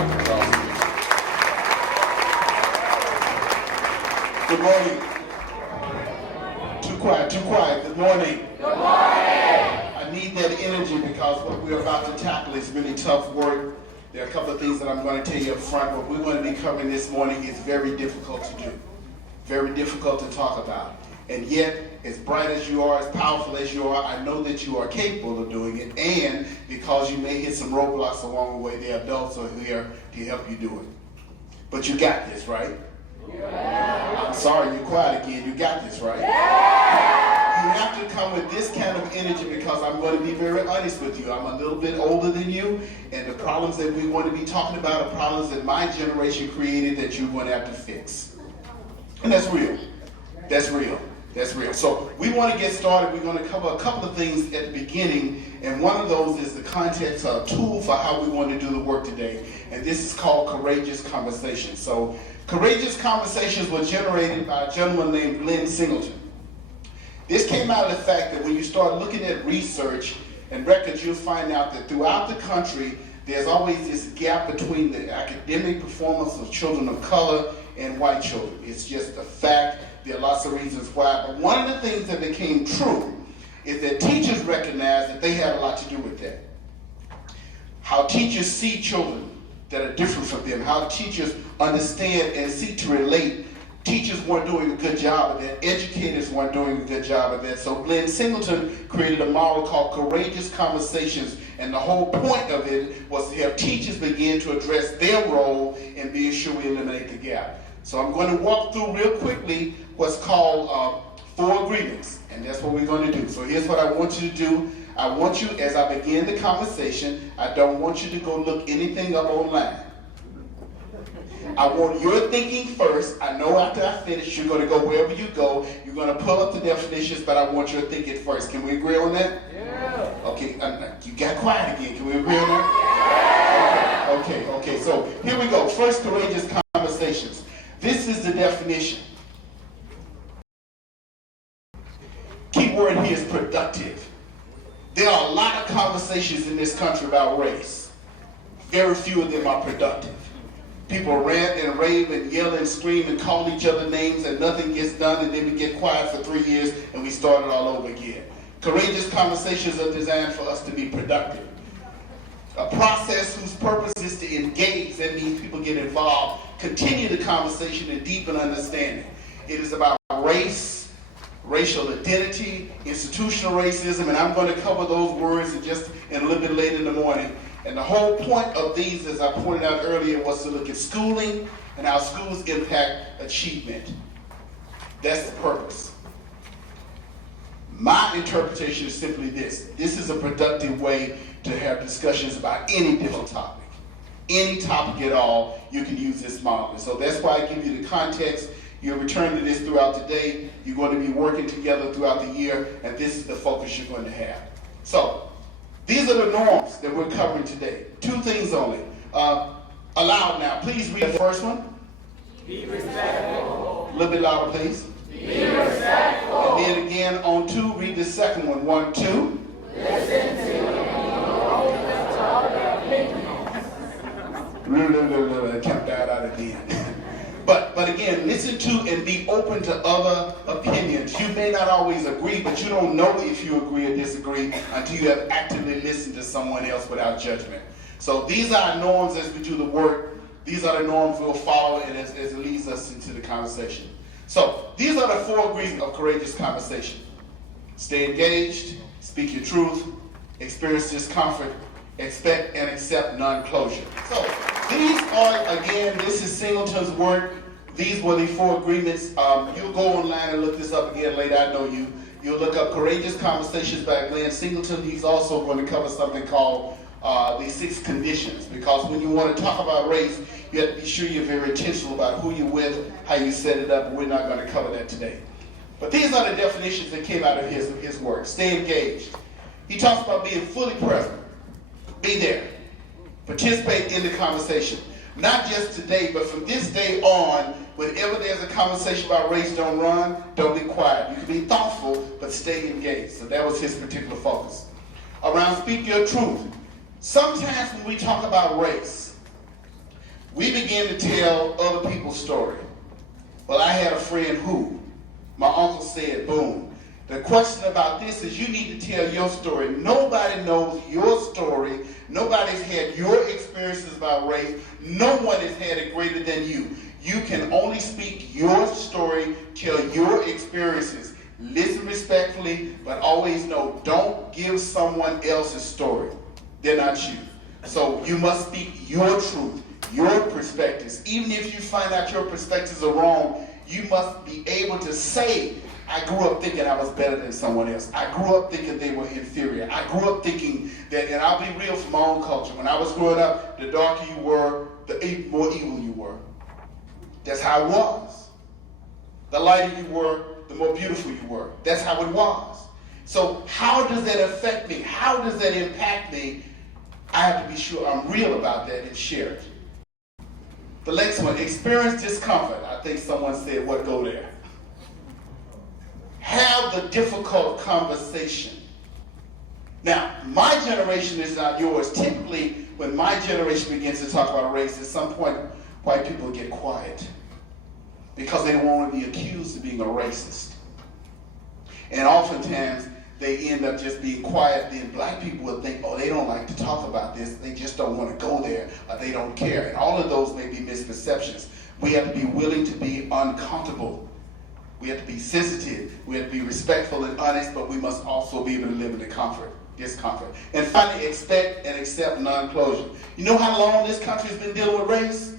Good morning. Too quiet. Good morning. Good morning. I need that energy because what we're about to tackle is really tough work. There are a couple of things that I'm going to tell you up front. What we're going to be covering this morning is very difficult to do. Very difficult to talk about. And yet, as bright as you are, as powerful as you are, I know that you are capable of doing it. And because you may hit some roadblocks along the way, the adults are here to help you do it. But you got this, right? Yeah. I'm sorry, you're quiet again. You got this, right? Yeah. You have to come with this kind of energy because I'm going to be very honest with you. I'm a little bit older than you, and the problems that we want to be talking about are problems that my generation created that you're going to have to fix. And that's real. That's real. That's real. So we want to get started. We're going to cover a couple of things at the beginning, and one of those is the context, a tool for how we want to do the work today. And this is called Courageous Conversations. So Courageous Conversations were generated by a gentleman named Glenn Singleton. This came out of the fact that when you start looking at research and records, you'll find out that throughout the country, there's always this gap between the academic performance of children of color and white children. It's just a fact. There are lots of reasons why. But one of the things that became true is that teachers recognized that they had a lot to do with that. How teachers see children that are different from them, how teachers understand and seek to relate. Teachers weren't doing a good job of that. Educators weren't doing a good job of that. So Glenn Singleton created a model called Courageous Conversations, and the whole point of it was to have teachers begin to address their role in being sure we eliminate the gap. So I'm going to walk through real quickly what's called 4 agreements, and that's what we're going to do. So here's what I want you to do. I want you, as I begin the conversation, I don't want you to go look anything up online. I want your thinking first. I know after I finish, you're going to go wherever you go. You're going to pull up the definitions, but I want your thinking first. Can we agree on that? Yeah. Okay, you got quiet again. Can we agree on that? Yeah. Okay. So here we go. First, courageous conversations. This is the definition. Key word here is productive. There are a lot of conversations in this country about race. Very few of them are productive. People rant and rave and yell and scream and call each other names and nothing gets done, and then we get quiet for 3 years and we start it all over again. Courageous conversations are designed for us to be productive. A process whose purpose is to engage, that means people get involved, continue the conversation and deepen understanding. It is about race, racial identity, institutional racism, and I'm going to cover those words in a little bit later in the morning. And the whole point of these, as I pointed out earlier, was to look at schooling and how schools impact achievement. That's the purpose. My interpretation is simply this. This is a productive way to have discussions about any different topic. Any topic at all, you can use this model. And so that's why I give you the context. You'll return to this throughout the day. You're going to be working together throughout the year, and this is the focus you're going to have. So, these are the norms that we're covering today. 2 things only. Aloud now. Please read the first one. Be respectful. A little bit louder, please. Be respectful. And then again on 2, read the second one. 1, 2. Listen to and open to other opinions. Count that out again. But again, listen to and be open to other opinions. You may not always agree, but you don't know if you agree or disagree until you have actively listened to someone else without judgment. So these are our norms as we do the work. These are the norms we'll follow and as it leads us into the conversation. So these are the 4 agreements of courageous conversation. Stay engaged, speak your truth, experience discomfort, expect and accept non-closure. So these are, again, this is Singleton's work. These were the 4 agreements. You'll go online and look this up again later. I know you. You'll look up Courageous Conversations by Glenn Singleton. He's also going to cover something called the 6 conditions, because when you want to talk about race, you have to be sure you're very intentional about who you're with, how you set it up, and we're not going to cover that today. But these are the definitions that came out of his work. Stay engaged. He talks about being fully present. Be there. Participate in the conversation. Not just today, but from this day on, whenever there's a conversation about race, don't run, don't be quiet. You can be thoughtful, but stay engaged. So that was his particular focus. Around speak your truth. Sometimes when we talk about race, we begin to tell other people's story. Well, I had a friend who, my uncle said, boom. The question about this is you need to tell your story. Nobody knows your story. Nobody's had your experiences about race. No one has had it greater than you. You can only speak your story, tell your experiences. Listen respectfully, but always know, don't give someone else's story. They're not you. So you must speak your truth, your perspectives. Even if you find out your perspectives are wrong, you must be able to say, I grew up thinking I was better than someone else. I grew up thinking they were inferior. I grew up thinking that, and I'll be real from my own culture, when I was growing up, the darker you were, the more evil you were. That's how it was. The lighter you were, the more beautiful you were. That's how it was. So how does that affect me? How does that impact me? I have to be sure I'm real about that and share it. The next one, experience discomfort. I think someone said, what go there? Have the difficult conversation. Now, my generation is not yours. Typically, when my generation begins to talk about race, at some point, white people get quiet because they don't want to be accused of being a racist. And oftentimes, they end up just being quiet. Then black people will think, oh, they don't like to talk about this. They just don't want to go there, or they don't care. And all of those may be misperceptions. We have to be willing to be uncomfortable. We have to be sensitive. We have to be respectful and honest, but we must also be able to live in the discomfort. And finally, expect and accept non-closure. You know how long this country has been dealing with race?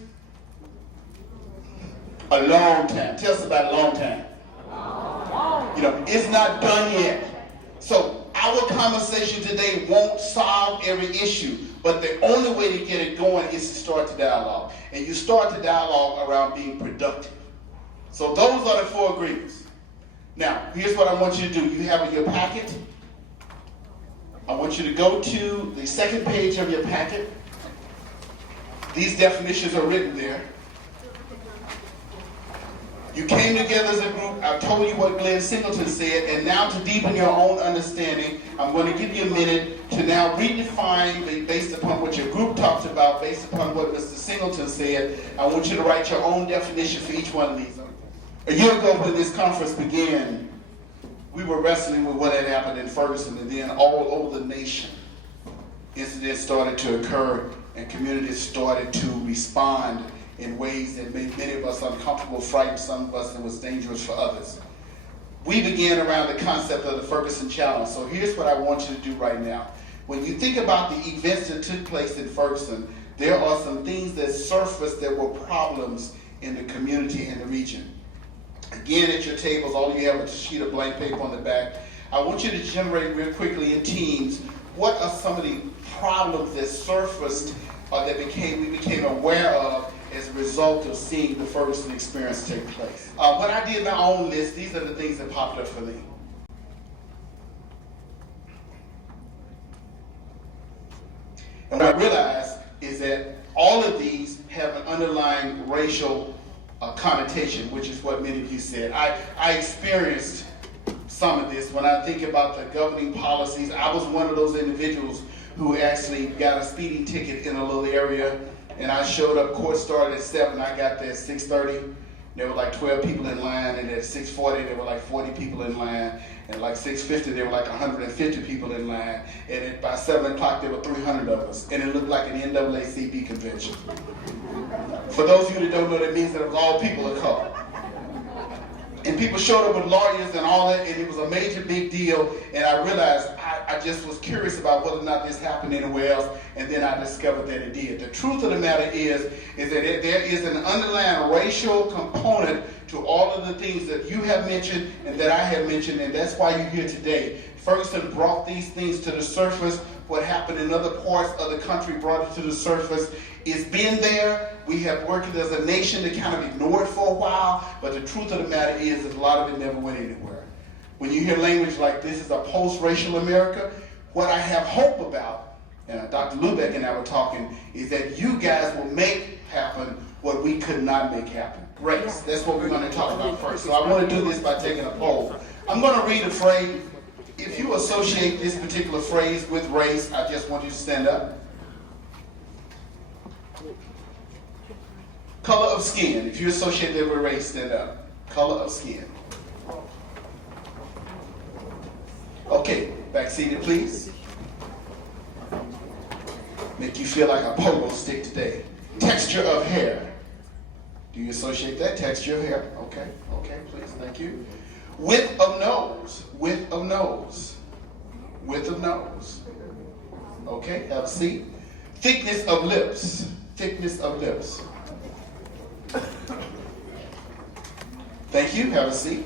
A long time. Tell somebody a long time. You know, it's not done yet. So our conversation today won't solve every issue, but the only way to get it going is to start the dialogue. And you start the dialogue around being productive. So those are the 4 agreements. Now, here's what I want you to do. You have in your packet, I want you to go to the second page of your packet. These definitions are written there. You came together as a group. I've told you what Glenn Singleton said, and now to deepen your own understanding, I'm going to give you a minute to now redefine based upon what your group talked about, based upon what Mr. Singleton said. I want you to write your own definition for each one of these. A year ago when this conference began, we were wrestling with what had happened in Ferguson, and then all over the nation, incidents started to occur, and communities started to respond in ways that made many of us uncomfortable, frightened some of us, and was dangerous for others. We began around the concept of the Ferguson Challenge. So here's what I want you to do right now. When you think about the events that took place in Ferguson, there are some things that surfaced that were problems in the community and the region. Again, at your tables, all you have is a sheet of blank paper on the back. I want you to generate real quickly in teams, what are some of the problems that surfaced or that we became aware of as a result of seeing the Ferguson experience take place. When I did my own list, these are the things that popped up for me. And what I realized is that all of these have an underlying racial connotation, which is what many of you said. I experienced some of this when I think about the governing policies. I was one of those individuals who actually got a speeding ticket in a little area, and I showed up, court started at 7, I got there at 6:30. There were like 12 people in line, and at 6:40 there were like 40 people in line, and like 6:50 there were like 150 people in line, and by 7 o'clock there were 300 of us, and it looked like an NAACP convention. For those of you that don't know, that means that it was all people of color. And people showed up with lawyers and all that, and it was a major big deal, and I realized I just was curious about whether or not this happened anywhere else, and then I discovered that it did. The truth of the matter is that there is an underlying racial component to all of the things that you have mentioned and that I have mentioned, and that's why you're here today. Ferguson brought these things to the surface. What happened in other parts of the country brought it to the surface. It's been there. We have worked as a nation to kind of ignore it for a while, but the truth of the matter is that a lot of it never went anywhere. When you hear language like this is a post-racial America, what I have hope about, and Dr. Lubeck and I were talking, is that you guys will make happen what we could not make happen. Race. That's what we're going to talk about first. So I want to do this by taking a poll. I'm going to read a phrase. If you associate this particular phrase with race, I just want you to stand up. Color of skin. If you associate that with race, stand up. Color of skin. Okay, back seated, please. Make you feel like a pogo stick today. Texture of hair. Do you associate that? Texture of hair. Okay, please, thank you. Width of nose. Width of nose. Width of nose. Okay, have a seat. Thickness of lips. Thickness of lips. Thank you, have a seat.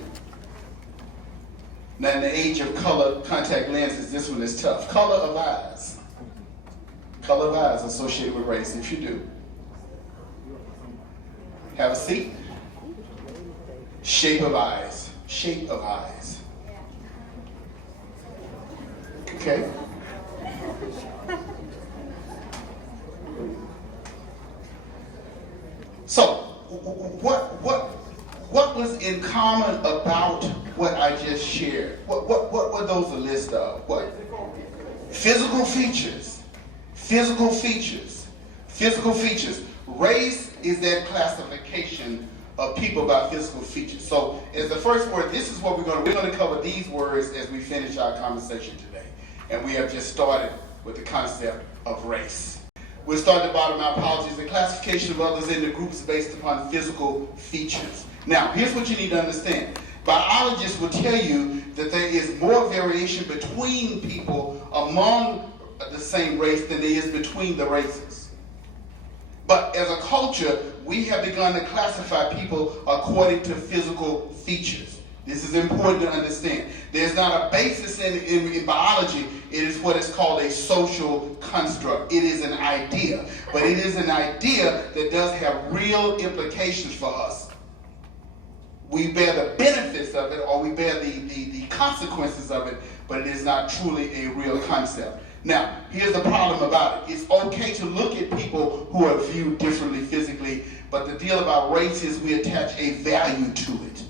Now in the age of color contact lenses, this one is tough. Color of eyes. Color of eyes associated with race, if you do. Have a seat. Shape of eyes. Shape of eyes. Okay. So, what was in common about what I just shared? What were those a list of? What? Physical features. Physical features. Physical features. Race is that classification of people by physical features. So, as the first word, this is what we're going to cover these words as we finish our conversation today. And we have just started with the concept of race. We'll start at the bottom. My apologies. The classification of others in the groups based upon physical features. Now, here's what you need to understand. Biologists will tell you that there is more variation between people among the same race than there is between the races. But as a culture, we have begun to classify people according to physical features. This is important to understand. There's not a basis in biology. It is what is called a social construct. It is an idea. But it is an idea that does have real implications for us. We bear the benefits of it, or we bear the consequences of it, but it is not truly a real concept. Now, here's the problem about it. It's okay to look at people who are viewed differently physically, but the deal about race is we attach a value to it.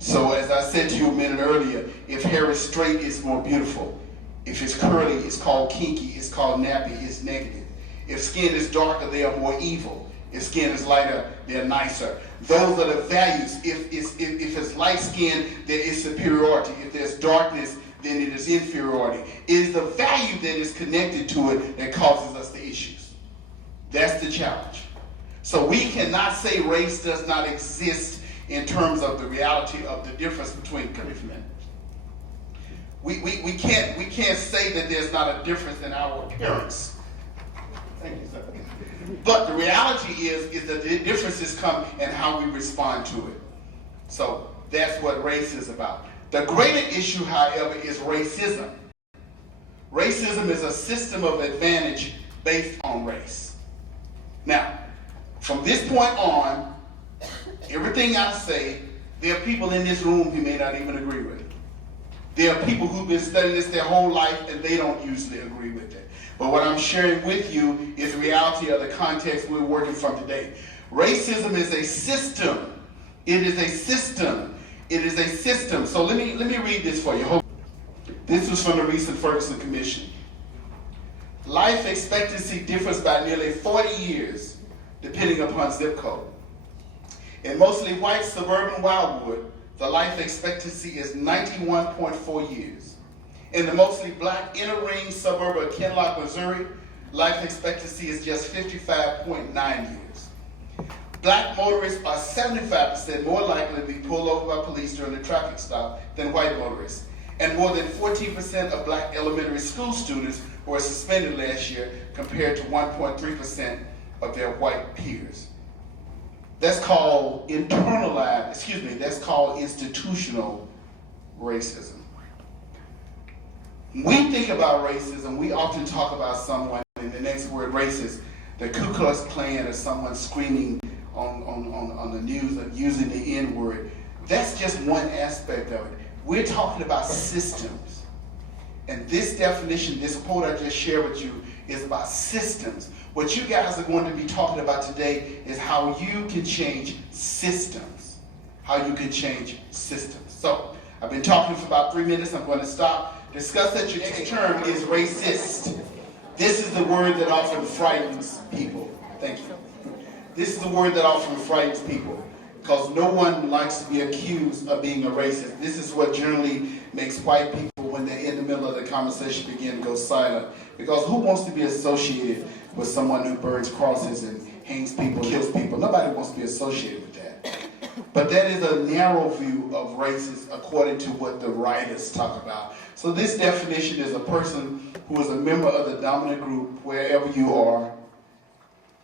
So as I said to you a minute earlier, if hair is straight, it's more beautiful. If it's curly, it's called kinky. It's called nappy, it's negative. If skin is darker, they are more evil. If skin is lighter, they're nicer. Those are the values. If it's light skin, there is superiority. If there's darkness, then it is inferiority. It is the value that is connected to it that causes us the issues. That's the challenge. So we cannot say race does not exist in terms of the reality of the difference between, come here for a minute. We can't say that there's not a difference in our appearance. Thank you, sir. But the reality is that the differences come in how we respond to it. So that's what race is about. The greater issue, however, is racism. Racism is a system of advantage based on race. Now, from this point on, everything I say, there are people in this room who may not even agree with it. There are people who've been studying this their whole life and they don't usually agree with it. But what I'm sharing with you is the reality of the context we're working from today. Racism is a system. It is a system. It is a system. So let me read this for you. This was from the recent Ferguson Commission. Life expectancy differs by nearly 40 years depending upon zip code. In mostly white suburban Wildwood, the life expectancy is 91.4 years. In the mostly black inner ring suburb of Kinloch, Missouri, life expectancy is just 55.9 years. Black motorists are 75% more likely to be pulled over by police during a traffic stop than white motorists. And more than 14% of black elementary school students were suspended last year compared to 1.3% of their white peers. That's called that's called institutional racism. When we think about racism, we often talk about someone, and the next word racist, the Ku Klux Klan or someone screaming on the news and using the N-word. That's just one aspect of it. We're talking about systems. And this definition, this quote I just shared with you, is about systems. What you guys are going to be talking about today is how you can change systems. How you can change systems. So, I've been talking for about 3 minutes. I'm going to stop. Discuss that your next term is racist. This is the word that often frightens people. Thank you. This is the word that often frightens people because no one likes to be accused of being a racist. This is what generally makes white people, when they're in the middle of the conversation, begin to go silent. Because who wants to be associated with someone who burns crosses and hangs people, kills people? Nobody wants to be associated with that. But that is a narrow view of racism according to what the writers talk about. So this definition is a person who is a member of the dominant group wherever you are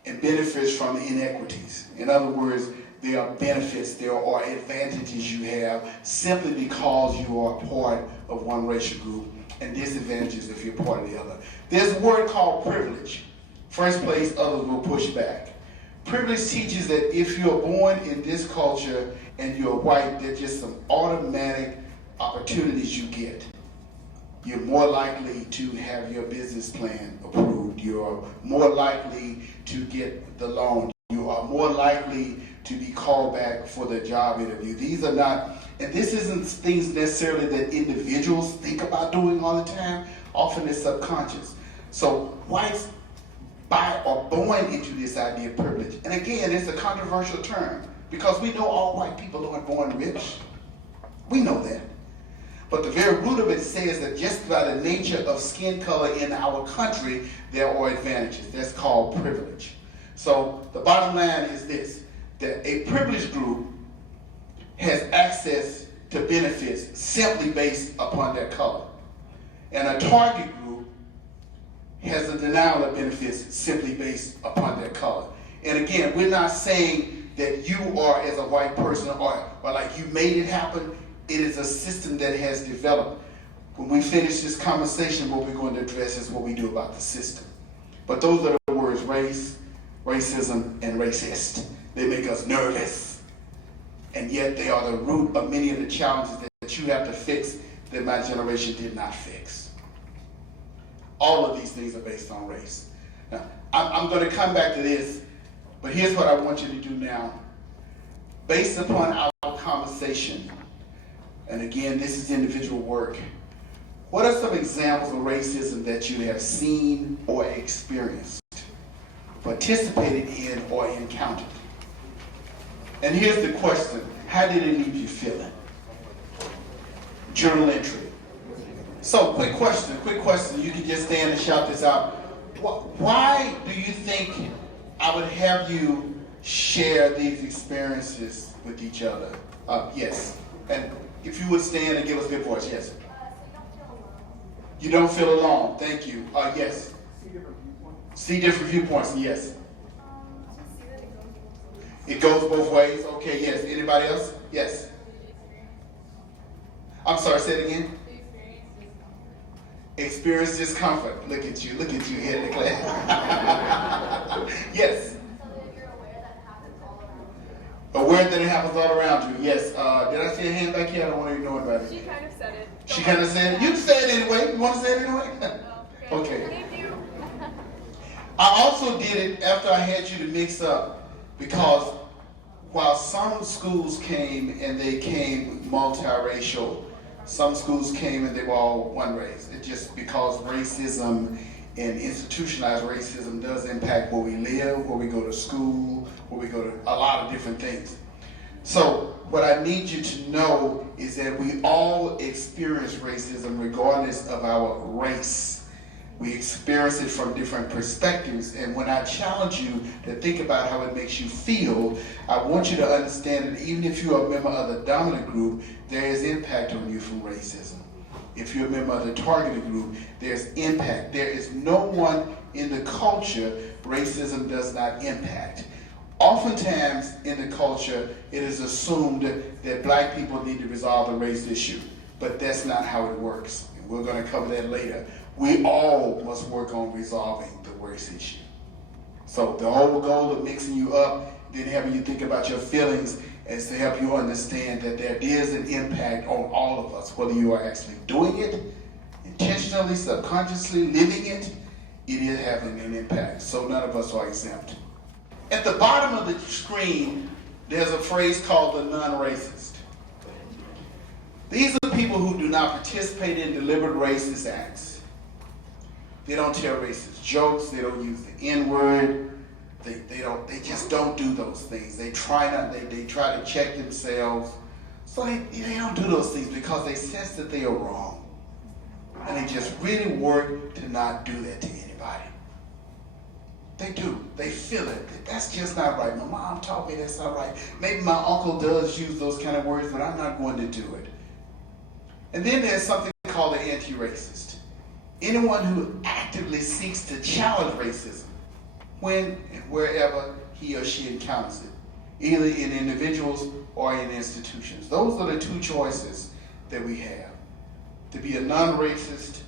and benefits from the inequities. In other words, there are benefits, there are advantages you have simply because you are part of one racial group, and disadvantages if you're part of the other. There's a word called privilege. First place, others will push back. Privilege teaches that if you're born in this culture and you're white, there's just some automatic opportunities you get. You're more likely to have your business plan approved. You're more likely to get the loan. You are more likely to be called back for the job interview. These are not, and this isn't things necessarily that individuals think about doing all the time. Often it's subconscious. So whites are born into this idea of privilege. And again, it's a controversial term because we know all white people aren't born rich. We know that. But the very root of it says that just by the nature of skin color in our country, there are advantages. That's called privilege. So the bottom line is this, that a privileged group has access to benefits simply based upon their color. And a target group has a denial of benefits simply based upon their color. And again, we're not saying that you are, as a white person, or like you made it happen. It is a system that has developed. When we finish this conversation, what we're going to address is what we do about the system. But those are the words race, racism, and racist. They make us nervous. And yet they are the root of many of the challenges that you have to fix that my generation did not fix. All of these things are based on race. Now, I'm going to come back to this, but here's what I want you to do now. Based upon our conversation, and again, this is individual work, what are some examples of racism that you have seen or experienced, participated in, or encountered? And here's the question, how did it leave you feeling? Journal entry. So, quick question, you can just stand and shout this out. Why do you think I would have you share these experiences with each other? Yes, and if you would stand and give us your voice, yes. You don't feel alone, thank you. Yes. See different viewpoints, yes. It goes both ways, okay, yes. Anybody else? Yes. I'm sorry, say it again. Experience discomfort. Look at you here in the class. Yes. Aware that it happens all around you. Yes. Did I see a hand back here? I don't want to know about it. She kind of said it. She kind of said it? You can say it anyway. You want to say it anyway? No. Okay. Thank you. I also did it after I had you to mix up because while some schools came and they came multiracial, some schools came and they were all one race. It's just because racism and institutionalized racism does impact where we live, where we go to school, where we go to a lot of different things. So what I need you to know is that we all experience racism regardless of our race. We experience it from different perspectives, and when I challenge you to think about how it makes you feel, I want you to understand that even if you're a member of the dominant group, there is impact on you from racism. If you're a member of the targeted group, there's impact. There is no one in the culture racism does not impact. Oftentimes in the culture, it is assumed that black people need to resolve the race issue, but that's not how it works. And we're going to cover that later. We all must work on resolving the race issue. So the whole goal of mixing you up, then having you think about your feelings, is to help you understand that there is an impact on all of us, whether you are actually doing it, intentionally, subconsciously, living it, it is having an impact. So none of us are exempt. At the bottom of the screen, there's a phrase called the non-racist. These are people who do not participate in deliberate racist acts. They don't tell racist jokes. They don't use the N-word. They just don't do those things. They try to check themselves. So they don't do those things because they sense that they are wrong. And they just really work to not do that to anybody. They do. They feel it. That's just not right. My mom taught me that's not right. Maybe my uncle does use those kind of words, but I'm not going to do it. And then there's something called the anti-racist. Anyone who actively seeks to challenge racism when and wherever he or she encounters it, either in individuals or in institutions. Those are the two choices that we have, to be a non-racist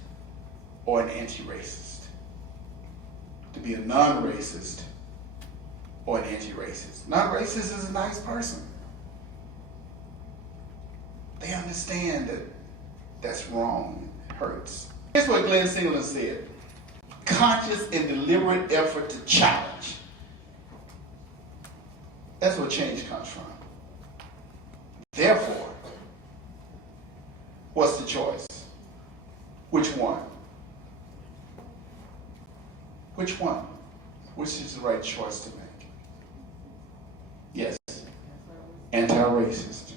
or an anti-racist. To be a non-racist or an anti-racist. Non-racist is a nice person. They understand that that's wrong, it hurts. Here's what Glenn Singleton said: conscious and deliberate effort to challenge. That's where change comes from. Therefore, what's the choice? Which one? Which one? Which is the right choice to make? Yes, anti-racist.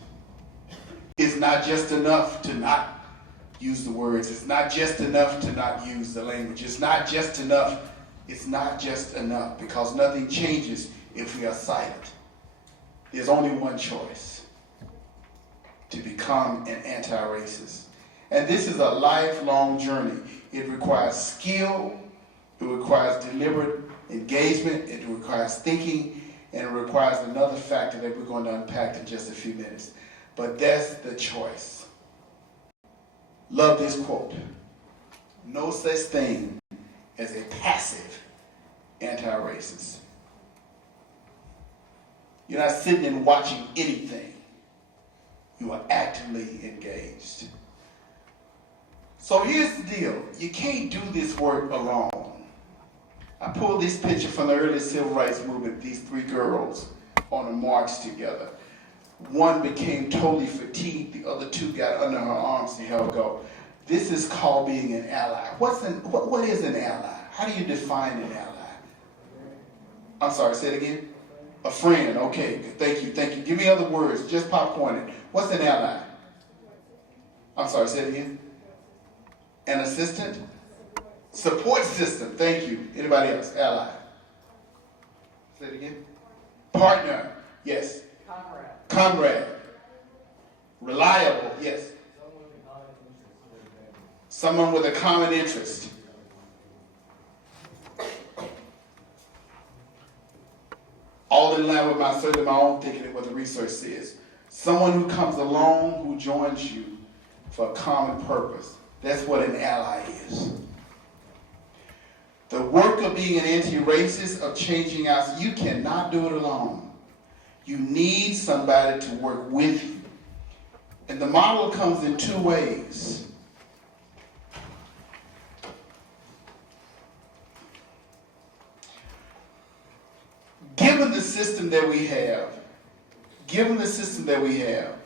It's not just enough to not use the words. It's not just enough to not use the language. It's not just enough. It's not just enough, because nothing changes if we are silent. There's only one choice: to become an anti-racist. And this is a lifelong journey. It requires skill, it requires deliberate engagement, it requires thinking, and it requires another factor that we're going to unpack in just a few minutes. But that's the choice. Love this quote: no such thing as a passive anti-racist. You're not sitting and watching anything. You are actively engaged. So here's the deal. You can't do this work alone. I pulled this picture from the early civil rights movement, these three girls on a march together. One became totally fatigued, the other two got under her arms and held go. This is called being an ally. What is an ally? How do you define an ally? I'm sorry, say it again. A friend, okay, thank you. Give me other words, just popcorn it. What's an ally? I'm sorry, say it again. An assistant? Support system, thank you. Anybody else? Ally. Say it again. Partner, yes. Comrade. Reliable, yes. Someone with a common interest. All in line with certainly my own thinking and what the research says. Someone who comes along, who joins you for a common purpose. That's what an ally is. The work of being an anti-racist, of changing us, you cannot do it alone. You need somebody to work with you. And the model comes in two ways. Given the system that we have,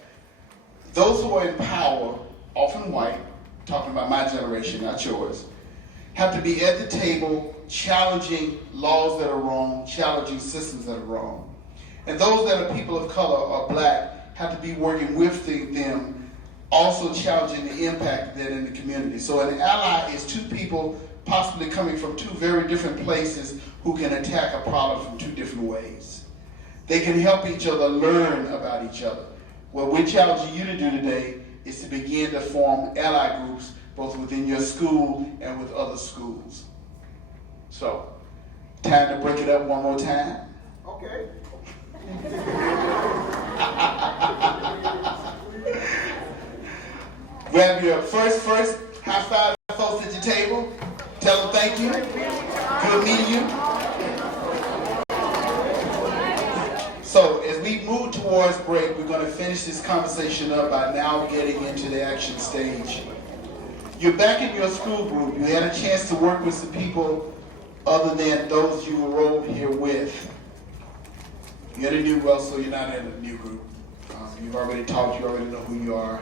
those who are in power, often white, talking about my generation, not yours, have to be at the table challenging laws that are wrong, challenging systems that are wrong. And those that are people of color or black have to be working with them, also challenging the impact of that in the community. So an ally is two people possibly coming from two very different places who can attack a problem from two different ways. They can help each other learn about each other. What we're challenging you to do today is to begin to form ally groups both within your school and with other schools. So, time to break it up one more time. Okay. Grab your first, high five the folks at your table. Tell them thank you. Good meeting you. So as we move towards break, we're going to finish this conversation up by now getting into the action stage. You're back in your school group. You had a chance to work with some people other than those you enrolled here with. You're in a new, well, so you're not in a new group. You've already talked, you already know who you are.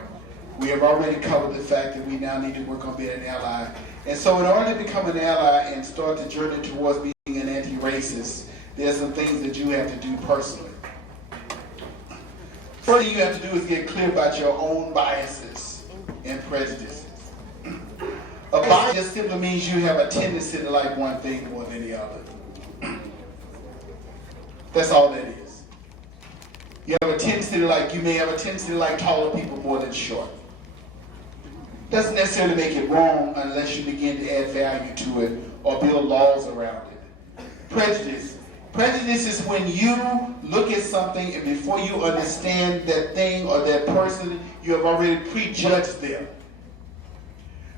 We have already covered the fact that we now need to work on being an ally. And so in order to become an ally and start the journey towards being an anti-racist, there's some things that you have to do personally. First thing you have to do is get clear about your own biases and prejudices. A bias just simply means you have a tendency to like one thing more than the other. That's all that is. You have a tendency to like, you may have a tendency to like taller people more than short. Doesn't necessarily make it wrong unless you begin to add value to it or build laws around it. Prejudice. Prejudice is when you look at something and before you understand that thing or that person, you have already prejudged them.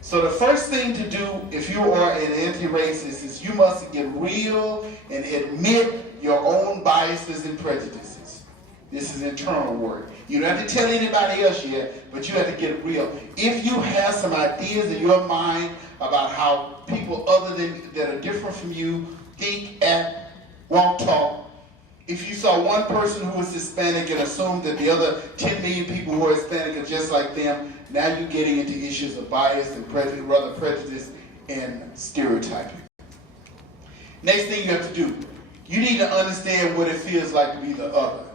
So the first thing to do if you are an anti-racist is you must get real and admit your own biases and prejudices. This is internal work. You don't have to tell anybody else yet, but you have to get real. If you have some ideas in your mind about how people other than that are different from you think, act, walk, talk. If you saw one person who was Hispanic and assumed that the other 10 million people who are Hispanic are just like them, now you're getting into issues of bias and prejudice and stereotyping. Next thing you have to do, you need to understand what it feels like to be the other,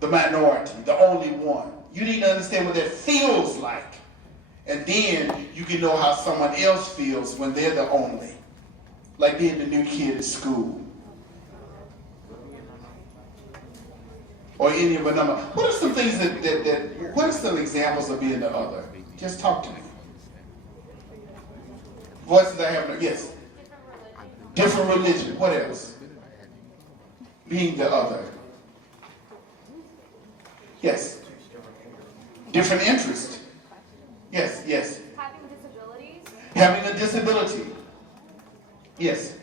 the minority, the only one. You need to understand what that feels like. And then you can know how someone else feels when they're the only. Like being the new kid at school. Or any of a number. What are some things what are some examples of being the other? Just talk to me. Voices I have no, yes. Different religion. What else? Being the other. Yes. Different interest. Yes, yes. Having disabilities. Having a disability. Yes.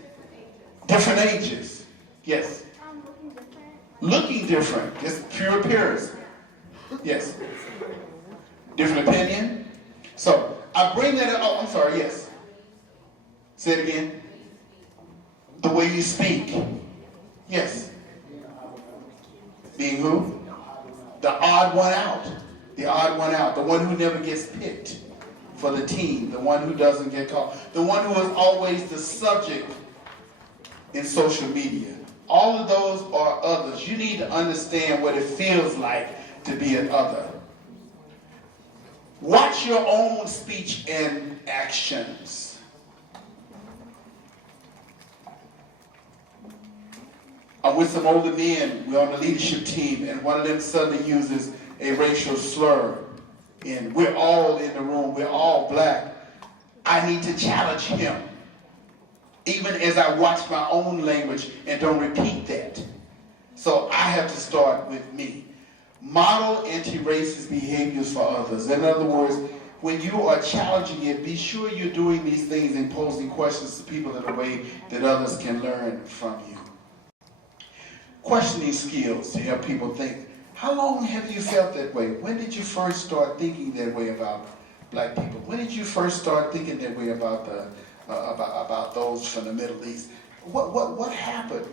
Different ages. Yes. Looking different. Looking different. Just pure appearance. Yes. Different opinion. So I bring that up. Oh, I'm sorry. Yes. Say it again. The way you speak. Yes. Being who? The odd one out. The odd one out. The one who never gets picked for the team. The one who doesn't get called. The one who is always the subject in social media. All of those are others. You need to understand what it feels like to be an other. Watch your own speech and actions. I'm with some older men. We're on the leadership team, and one of them suddenly uses a racial slur. And we're all in the room. We're all black. I need to challenge him. Even as I watch my own language and don't repeat that. So I have to start with me. Model anti-racist behaviors for others. In other words, when you are challenging it, be sure you're doing these things and posing questions to people in a way that others can learn from you. Questioning skills to help people think. How long have you felt that way? When did you first start thinking that way about black people? When did you first start thinking that way about those from the Middle East? What happened?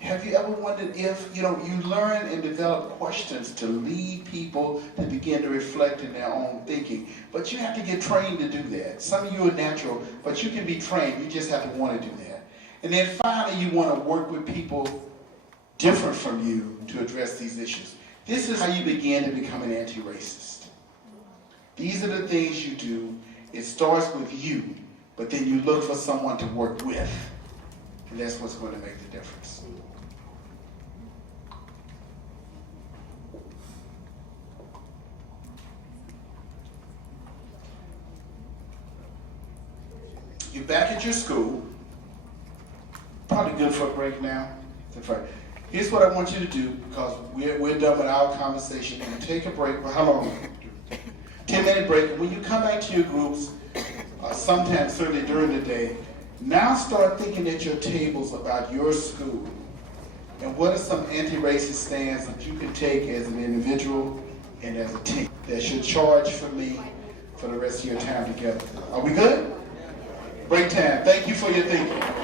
Have you ever wondered if you learn and develop questions to lead people to begin to reflect in their own thinking? But you have to get trained to do that. Some of you are natural, but you can be trained. You just have to want to do that. And then finally, you want to work with people different from you to address these issues. This is how you begin to become an anti-racist. These are the things you do. It starts with you, but then you look for someone to work with. And that's what's going to make the difference. You're back at your school. Probably good for a break now. Here's what I want you to do, because we're done with our conversation. We're going to take a break. For how long? 10-minute break. And when you come back to your groups, sometimes certainly during the day, now start thinking at your tables about your school. And what are some anti-racist stands that you can take as an individual and as a team that should charge for me for the rest of your time together? Are we good? Break time. Thank you for your thinking.